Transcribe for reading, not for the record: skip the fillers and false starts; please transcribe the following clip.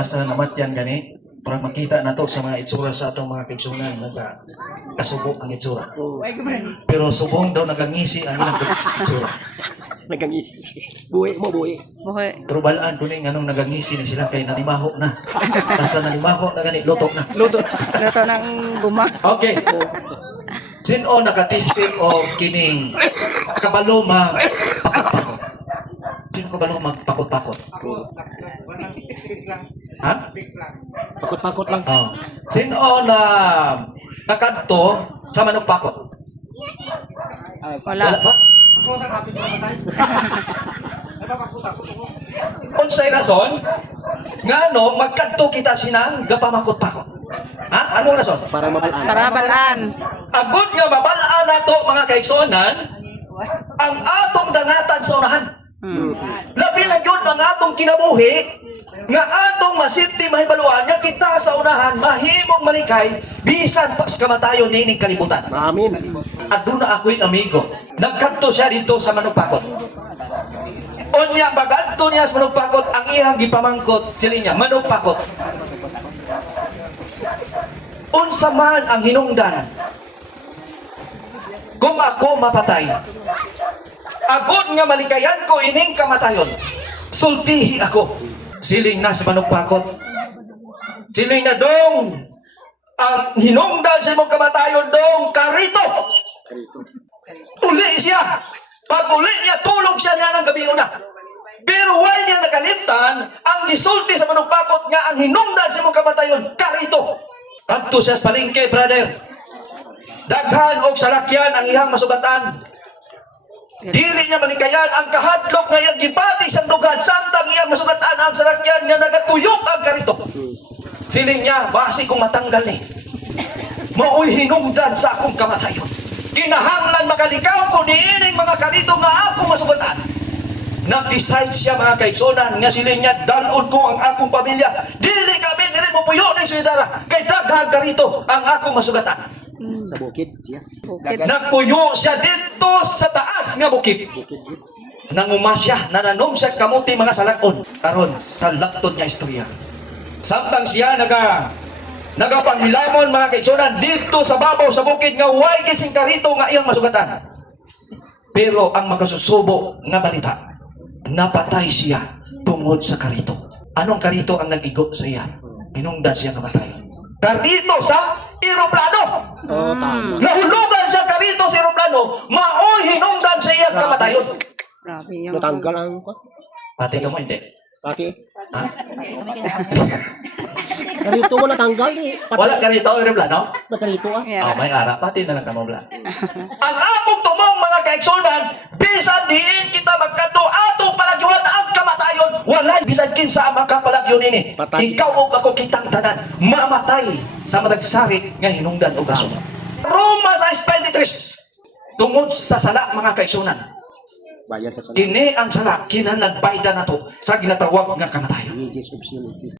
basta namatyan gani, para makita na to sa mga itsura sa atong mga kaigsunan, kasubok ang itsura. Pero subong daw nagangisi ang ilang itsura. Nagangisi. Buhi mo, buhi. Buhay. Pero balaan ko ning anong nagangisi ni sila kay nanimaho na. Basta nanimaho na gani, luto na. Luto. Luto ng guma. Okay. Sino nakatisting o kining kabalo magpakot-pakot? Sino kabalo magpakot-pakot? Ha? Pakot-pakot lang. Oh. Sino na nakadto sa manugpakot? Wala. pa? Unsay rason ngano magkadto kita sinang gapamakot-pakot? Ha? Anong rason? Para mabalaan. Para balaan. Agud nga mabalaan nato mga kaigsonan ang atong dangatan sa unahan. Labi na yun ang atong kinabuhi nga atong masipti mahibaluan nga kita sa unahan mahimong malikay bisan pa sa kamatayon nining kalibutan. Amin. Aduna ako'y amigo. Nagkadto siya dito sa manugpakot. Unya bagadto niya sa manugpakot ang iyang gipamangkot sili niya manugpakot. Unsa man ang hinungdan kung ako mapatay, agud nga malikayan ko ining kamatayon, sultihi ako. Siling na sa manugpakot, siling na dong ang hinungdan sa imong kamatayon dong karito. Uli siya. Pag uli niya, tulog siya niya ng gabi una. Pero while niya nagalimtan, ang gisulti sa manugpakot nga ang hinungdan sa imong kamatayon karito. Adto siya sa palengke, brother. Daghan og salakyan ang iyang masugatan. Dili niya malikayan ang kahadlok nga iyang gipati sa dugan samtang iyang masugatan ang salakyan nga nagatuyok ang karito. Siling niya, basi kong matanggal ni. Maoy hinungdan sa akong kamatayon. Kinahanglan makalikaw ko niining mga karito nga akong masugatan. Nag-decide siya mga kaigsonan nga siling niya, dalon ko ang akong pamilya. Dili kami dili mo puyo na isulidara. Kay daghang karito ang akong masugatan. Sa bukid. Siya. Bukid. Nagpuyo siya dito sa taas nga bukid. Bukid. Nanguma siya, nananom siya kamuti mga salakon. Karon sa laktod niya istorya. Samtang siya nagapanghilamon mga kaigsonan dito sa babaw sa bukid nga way kising karito nga iyang masugatan. Pero ang makasusubo nga balita, napatay siya tungod sa karito. Anong karito ang nag-igo sa iya? Hinungdan siya kamatayon. Karito sa eroplano. Oh, tama. Nahulugan siya karito sa eroplano, maoy hinungdan sa iya kamatayon. Grabe yung... Natanggal ang ko. Pati ka mo hindi. Pati. Ha? Karito mo natanggal eh. Pati. Wala karito ang eroplano? Nakarito ah. Oh, may ara. Pati na lang kamabla. Ang akong tumong mga kaigsonan, bisan diin kita magkanto atong palagyuan ang kamatayon. Wala bisan kinsa ang makapalagyon ini. Patay. Ikaw o ako kitang tanan mamatay sa madagsari nga hinungdan o kaso. Roma sa 23 tungod sa sala mga kaigsonan. Bayan sa salat. Kini ang sala kinahanglan bayda nato sa ginatawag nga kamatayon. Wages of sin.